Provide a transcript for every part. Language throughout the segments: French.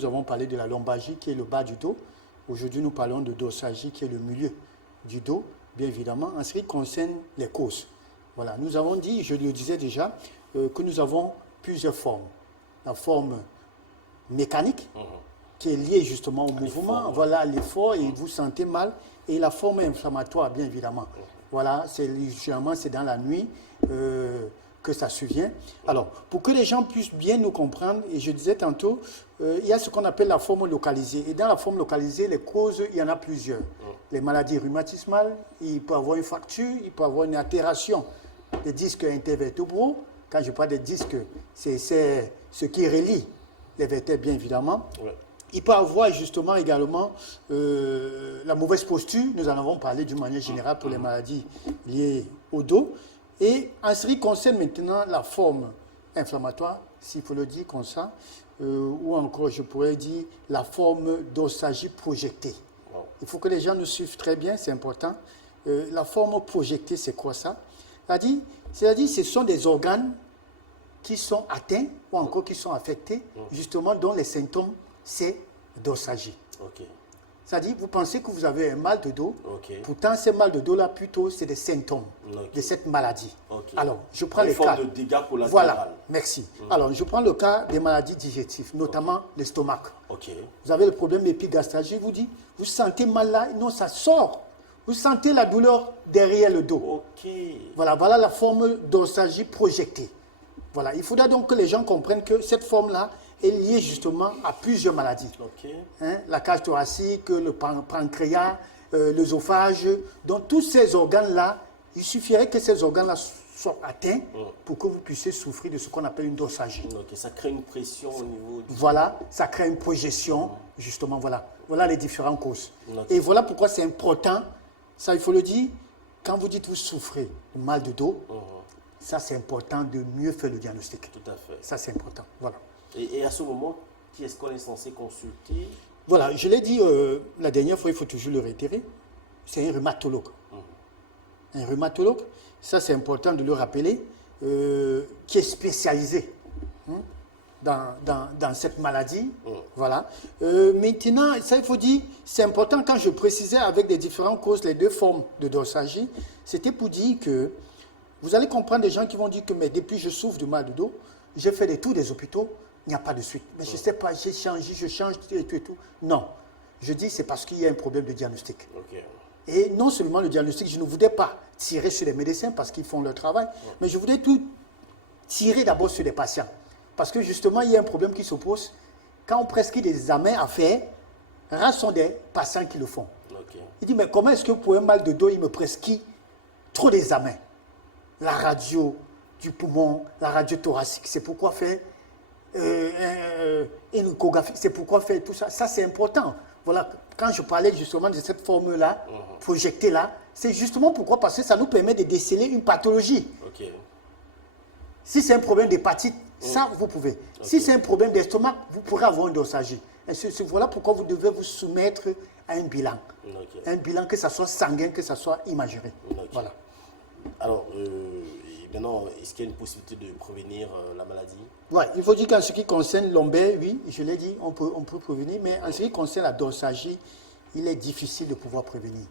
Nous avons parlé de la lombalgie qui est le bas du dos. Aujourd'hui, nous parlons de dorsalgie qui est le milieu du dos, bien évidemment, en ce qui concerne les causes. Voilà, nous avons dit, je le disais déjà, que nous avons plusieurs formes. La forme mécanique, qui est liée justement au mouvement, voilà, à l'effort, et vous sentez mal, et la forme inflammatoire, bien évidemment. Voilà, généralement, c'est dans la nuit que ça survient. Alors, pour que les gens puissent bien nous comprendre, et je disais tantôt, il y a ce qu'on appelle la forme localisée. Et dans la forme localisée, les causes, il y en a plusieurs. Les maladies rhumatismales, il peut y avoir une fracture, il peut y avoir une altération des disques intervertébraux. Quand je parle des disques, c'est ce qui relie les vertèbres, bien évidemment. Ouais. Il peut y avoir justement également la mauvaise posture. Nous en avons parlé d'une manière générale pour les maladies liées au dos. Et en ce qui concerne maintenant la forme inflammatoire, s'il faut le dire comme ça, ou encore je pourrais dire la forme dorsalgie projetée. Wow. Il faut que les gens nous suivent très bien, c'est important. La forme projetée, c'est quoi ça? C'est-à-dire ce sont des organes qui sont atteints ou encore qui sont affectés, justement dont les symptômes, c'est dorsalgie. Okay. C'est-à-dire, vous pensez que vous avez un mal de dos, pourtant ces mal de dos-là, plutôt, c'est des symptômes de cette maladie. Alors, je prends les cas. De dégâts collatéraux. Voilà, merci. Alors, je prends le cas des maladies digestives, notamment l'estomac. Vous avez le problème d'épigastralgie, vous dites, vous sentez mal là, non, ça sort. Vous sentez la douleur derrière le dos. Voilà, voilà la forme dorsalgie projetée. Voilà, il faudra donc que les gens comprennent que cette forme-là est liée justement à plusieurs maladies. Hein, la cage thoracique, le pancréas, l'œsophage. Donc tous ces organes-là, il suffirait que ces organes-là soient atteints pour que vous puissiez souffrir de ce qu'on appelle une dorsalgie. Ça crée une pression au niveau du... Voilà, ça crée une projection, justement, voilà. Voilà les différentes causes. Et voilà pourquoi c'est important, ça il faut le dire, quand vous dites que vous souffrez de mal de dos, ça c'est important de mieux faire le diagnostic. Tout à fait. Ça c'est important, voilà. Et à ce moment, qui est-ce qu'on est censé consulter? Voilà, je l'ai dit la dernière fois, il faut toujours le réitérer. C'est un rhumatologue. Un rhumatologue, ça c'est important de le rappeler, qui est spécialisé dans cette maladie. Voilà. Maintenant, ça il faut dire, c'est important quand je précisais avec des différentes causes, les deux formes de dorsalgie, c'était pour dire que vous allez comprendre des gens qui vont dire que mais depuis je souffre de mal de dos, j'ai fait des tours des hôpitaux, il n'y a pas de suite. Mais je ne sais pas, j'ai changé, je change et tout et tout. Non. Je dis c'est parce qu'il y a un problème de diagnostic. Et non seulement le diagnostic, je ne voudrais pas tirer sur les médecins parce qu'ils font leur travail, mais je voudrais tout tirer d'abord sur les patients. Parce que justement, il y a un problème qui s'oppose. Quand on prescrit des examens à faire, rares sont des patients qui le font. Il dit, mais comment est-ce que pour un mal de dos, il me prescrit trop d'examens? La radio du poumon, la radio thoracique, c'est pourquoi faire une échographie, c'est pourquoi faire tout ça. Ça, c'est important. Voilà, quand je parlais justement de cette forme-là, projetée-là, c'est justement pourquoi, parce que ça nous permet de déceler une pathologie. Si c'est un problème d'hépatite, ça, vous pouvez. Si c'est un problème d'estomac, vous pourrez avoir une dorsalgie. Voilà pourquoi vous devez vous soumettre à un bilan. Un bilan, que ce soit sanguin, que ce soit imagéré. Voilà. Alors, maintenant, est-ce qu'il y a une possibilité de prévenir la maladie? Oui, il faut dire qu'en ce qui concerne lombaire, oui, je l'ai dit, on peut prévenir, mais en ce qui concerne la dorsalgie, il est difficile de pouvoir prévenir.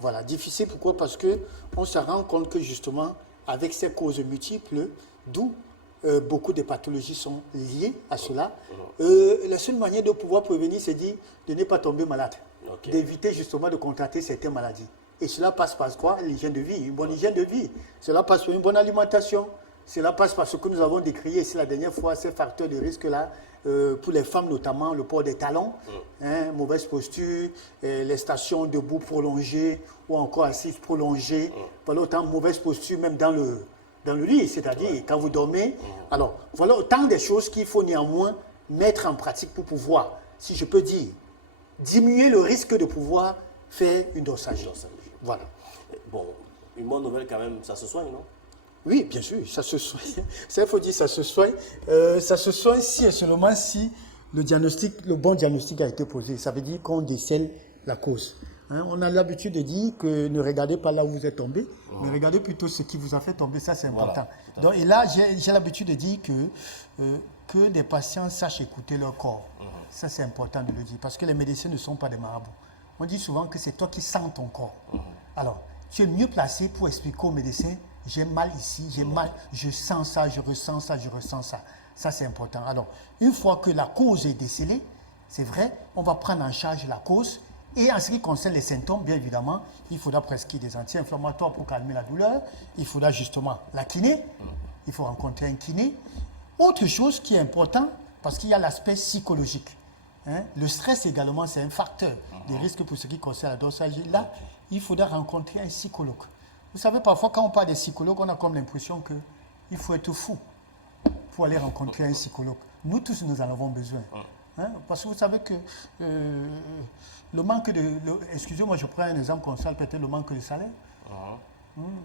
Voilà, difficile pourquoi? Parce qu'on se rend compte que justement, avec ces causes multiples, d'où beaucoup de pathologies sont liées à cela, la seule manière de pouvoir prévenir, c'est de ne pas tomber malade, d'éviter justement de contracter certaines maladies. Et cela passe par quoi? L'hygiène de vie, une bonne hygiène de vie. Cela passe par une bonne alimentation. Cela passe par ce que nous avons décrié ici la dernière fois, ces facteurs de risque-là, pour les femmes notamment, le port des talons, mauvaise posture, les stations debout prolongées ou encore assises prolongées. Voilà autant de mauvaise posture même dans le lit, c'est-à-dire quand vous dormez. Alors, voilà autant de choses qu'il faut néanmoins mettre en pratique pour pouvoir, si je peux dire, diminuer le risque de pouvoir faire une dorsalgie. Voilà. Bon, une bonne nouvelle quand même, ça se soigne, non? Oui, bien sûr, ça se soigne. Ça, il faut dire, ça se soigne. Ça se soigne si et seulement si le bon diagnostic a été posé. Ça veut dire qu'on décèle la cause. Hein, on a l'habitude de dire que ne regardez pas là où vous êtes tombé, mais regardez plutôt ce qui vous a fait tomber, ça c'est important. Voilà, donc, et là, j'ai l'habitude de dire que des patients sachent écouter leur corps. Ça, c'est important de le dire, parce que les médecins ne sont pas des marabouts. On dit souvent que c'est toi qui sens ton corps. Alors, tu es mieux placé pour expliquer au médecin, j'ai mal ici, j'ai mal, je sens ça, je ressens ça, je ressens ça. Ça, c'est important. Alors, une fois que la cause est décelée, c'est vrai, on va prendre en charge la cause. Et en ce qui concerne les symptômes, bien évidemment, il faudra prescrire des anti-inflammatoires pour calmer la douleur. Il faudra justement la kiné. Il faut rencontrer un kiné. Autre chose qui est important, parce qu'il y a l'aspect psychologique. Hein, le stress également, c'est un facteur des risques pour ce qui concerne la dorsalité. Là, il faudra rencontrer un psychologue. Vous savez, parfois, quand on parle des psychologues, on a comme l'impression qu'il faut être fou pour aller rencontrer un psychologue. Nous tous, nous en avons besoin. Hein, parce que vous savez que le manque de... excusez-moi, je prends un exemple concernant peut-être le manque de salaire.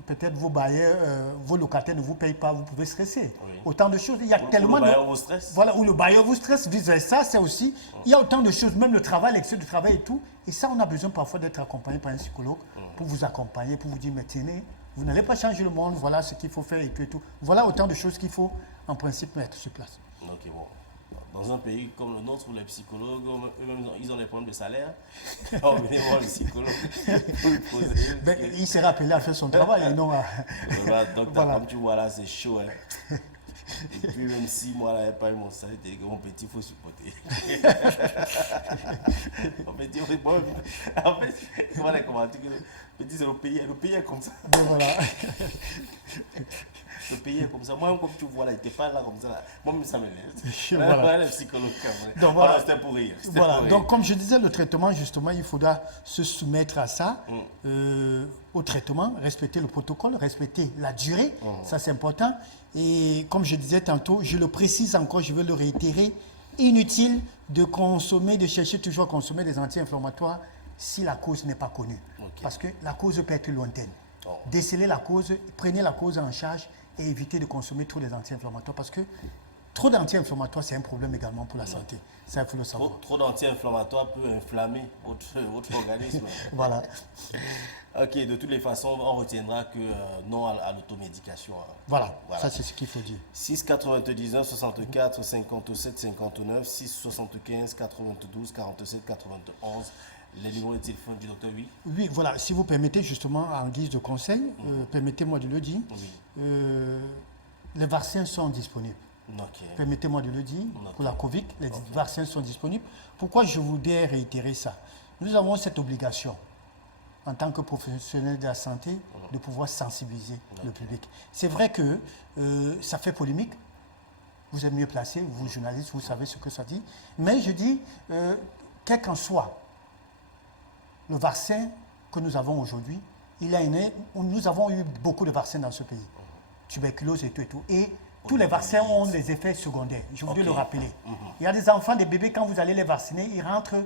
Peut-être vos bailleurs, vos locataires ne vous payent pas, vous pouvez stresser. Autant de choses. Il y a tellement le bailleur vous stresse. Voilà, ou le bailleur vous stresse, vice-versa, c'est aussi... Il y a autant de choses, même le travail, l'excès du travail et tout. Et ça, on a besoin parfois d'être accompagné par un psychologue pour vous accompagner, pour vous dire, mais tenez, vous n'allez pas changer le monde, voilà ce qu'il faut faire et tout. Voilà autant de choses qu'il faut, en principe, mettre sur place. Ok, bon. Dans un pays comme le nôtre, où les psychologues, eux-mêmes, ils ont des problèmes de salaire, on venez voir le psychologue pour lui poser. Ben, il s'est appelé à faire son travail et non à... Donc, Voilà. comme tu vois là, c'est chaud. Hein. Et puis, même si moi, là, je n'ai pas eu mon salaire, mon petit, il faut supporter. Mon petit, en fait, voilà comment tu dis, petit, c'est le pays est comme ça. Ben, voilà. Le pays est comme ça. Moi, comme tu vois là, il n'était pas là comme ça. Là. Moi, ça me laisse. Voilà. Voilà le psychologue. Donc, voilà. C'était pour rire. Voilà. Pour rire. Donc, comme je disais, le traitement, justement, il faudra se soumettre à ça, au traitement, respecter le protocole, respecter la durée. Ça, c'est important. Et comme je disais tantôt, je le précise encore, je vais le réitérer, inutile de consommer, de chercher toujours à consommer des anti-inflammatoires si la cause n'est pas connue. Parce que la cause peut être lointaine. Déceler la cause, prenez la cause en charge et évitez de consommer trop les anti-inflammatoires parce que trop d'anti-inflammatoires, c'est un problème également pour la santé. Ça, il faut le savoir. Trop d'anti-inflammatoires peut inflammer votre organisme. Voilà. Ok, de toutes les façons, on retiendra que non à l'automédication. Hein. Voilà, ça c'est ce qu'il faut dire. 6 99 64 57 59 6 75 92 47 91. Les numéros de téléphone du docteur, oui. Oui, voilà, si vous permettez justement en guise de conseil, permettez-moi de le dire, les vaccins sont disponibles. Permettez-moi de le dire, pour la Covid, les vaccins sont disponibles. Pourquoi je voudrais réitérer ça? Nous avons cette obligation, en tant que professionnels de la santé, de pouvoir sensibiliser le public. C'est vrai que ça fait polémique, vous êtes mieux placé, vous journalistes, vous savez ce que ça dit, mais je dis, quel qu'en soit le vaccin que nous avons aujourd'hui, nous avons eu beaucoup de vaccins dans ce pays. Tuberculose et tout et tout. Et tous les vaccins ont des effets secondaires. Je voudrais le rappeler. Il y a des enfants, des bébés, quand vous allez les vacciner, ils rentrent,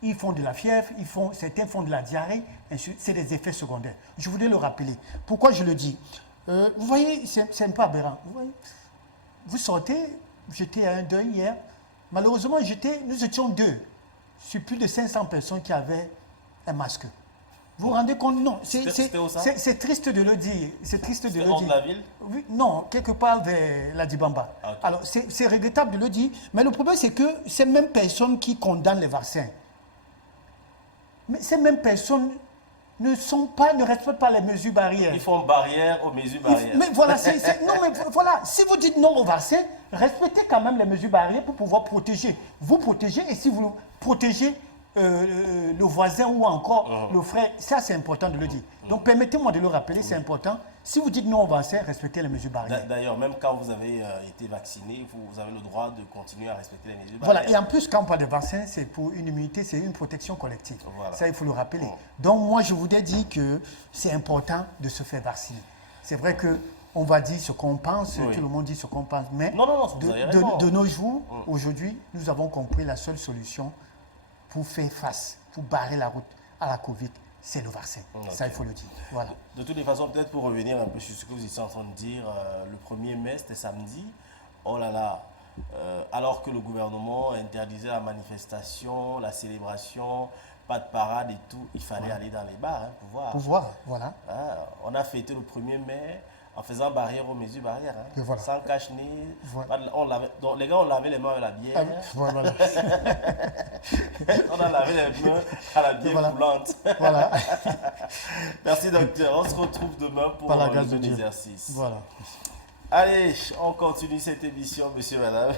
ils font de la fièvre, certains font de la diarrhée. C'est des effets secondaires. Je voudrais le rappeler. Pourquoi je le dis? Vous voyez, c'est un peu aberrant. Vous voyez, vous sortez, j'étais à un deuil hier. Malheureusement, nous étions deux sur plus de 500 personnes qui avaient un masque. Vous vous rendez compte? Non, c'est triste de le dire. C'est triste de le dire. Hors de la ville? Oui, non, quelque part vers la Dibamba. Okay. Alors, c'est regrettable de le dire, mais le problème, c'est que ces mêmes personnes qui condamnent les vaccins, mais ces mêmes personnes ne respectent pas les mesures barrières. Ils font barrière aux mesures barrières. Mais voilà, non, mais voilà, si vous dites non au vaccin, respectez quand même les mesures barrières pour pouvoir protéger. Vous protégez, et si vous protégez le voisin ou encore le frère, ça c'est important de le dire. Donc permettez-moi de le rappeler, c'est important. Si vous dites non au vaccin, respectez les mesures barrières. D'ailleurs, même quand vous avez été vacciné, vous avez le droit de continuer à respecter les mesures barrières. Voilà, et en plus quand on parle de vaccin, c'est pour une immunité, c'est une protection collective. Voilà. Ça, il faut le rappeler. Donc moi, je voudrais dire que c'est important de se faire vacciner. C'est vrai que on va dire ce qu'on pense, tout le monde dit ce qu'on pense, mais de nos jours, aujourd'hui, nous avons compris la seule solution pour faire face, pour barrer la route à la Covid, c'est le vaccin. Ça, il faut le dire. Voilà. De toutes les façons, peut-être pour revenir un peu sur ce que vous étiez en train de dire, le 1er mai, c'était samedi. Oh là là, alors que le gouvernement interdisait la manifestation, la célébration, pas de parade et tout, il fallait aller dans les bars pour voir. Pour voir, voilà. On a fêté le 1er mai en faisant barrière aux mesures barrières. Hein. Et voilà. Sans cache-nez. Voilà. Donc, les gars, on lavait les mains avec la bière. Voilà. On a lavé les mains à la bière Voilà. coulante. Voilà. Merci, docteur. On se retrouve demain pour Par la le grâce de deuxième Dieu. exercice. Voilà. Allez, on continue cette émission, monsieur, madame.